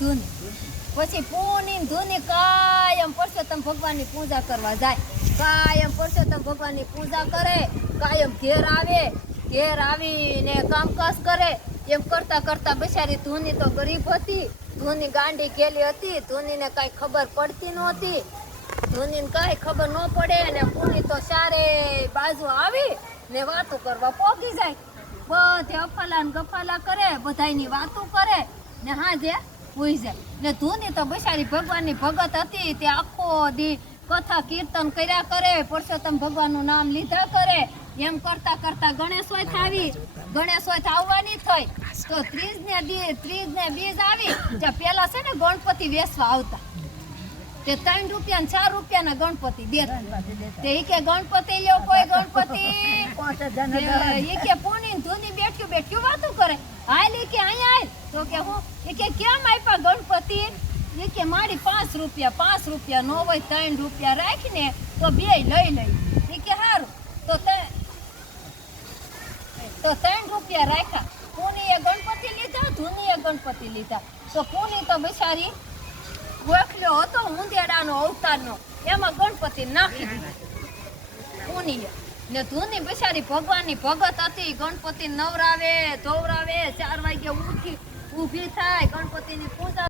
ધૂની પછી પૂની ધૂની કાયમ પરસોત્તમ ભગવાનની પૂજા કરવા જાય. કાયમ પરસોત્તમ ભગવાનની પૂજા કરે, કાયમ ઘેર આવીને કામકાજ કરે. એમ કરતા કરતા બિચારી ધૂની તો ગરીબ હતી, ધૂની ગાંડી કેલી હતી, ધૂનીને કાંઈ ખબર પડતી નહોતી. ધૂનીને કાંઈ ખબર ન પડે ને પૂની તો ચારે બાજુ આવી ને વાતો કરવા પોગી જાય. બધે અફાલા ને ગફાલા કરે, બધાયની વાતો કરે ને હાજે હોઈ જાય. ને ધૂની તો બિચારી ભગવાનની ભગત હતી, તે આખો દી કથા કીર્તન કર્યા કરે, પરસોત્તમ ભગવાનનું નામ લીધા કરે. એમ કરતા કરતા ગણેશોય આવી, ગણેશોય આવવાની થઈ તો ત્રીજ ને બીજ આવી. જ્યાં પેલા છે ને ગણપતિ વેસવા આવતા, તે 3 રૂપિયા ને 4 રૂપિયાના ગણપતિ દેતા. તે ઈ કે ગણપતિ લ્યો, કોઈ ગણપતિ ઈ કે પૂની ધૂની બેઠ્યું વાતું કરે. હાલ ઈ કે અહીંયા આય તો કે હું ઈ કે કેમ આપ્યા ગણપતિ? ઈ કે મારી 5 રૂપિયા નો હોય 3 રૂપિયા રાખીને તો બે લઈ. ઈ કે હારું તો 3 રૂપિયા રાખ્યા. પૂનીએ ગણપતિ લીધા, ધૂનીએ ગણપતિ લીધા. તો પૂની તો બિચારી ગોખલ્યો હતો ઉંદેડાનો અવતારનો, એમાં ગણપતિ નાખી દીધા પૂનીએ. ને ધૂની બિચારી ભગવાનની ભગત હતી, ગણપતિ નવરાવે ધોવરાવે, 4 વાગે ઊભી થાય, ગણપતિની પૂજા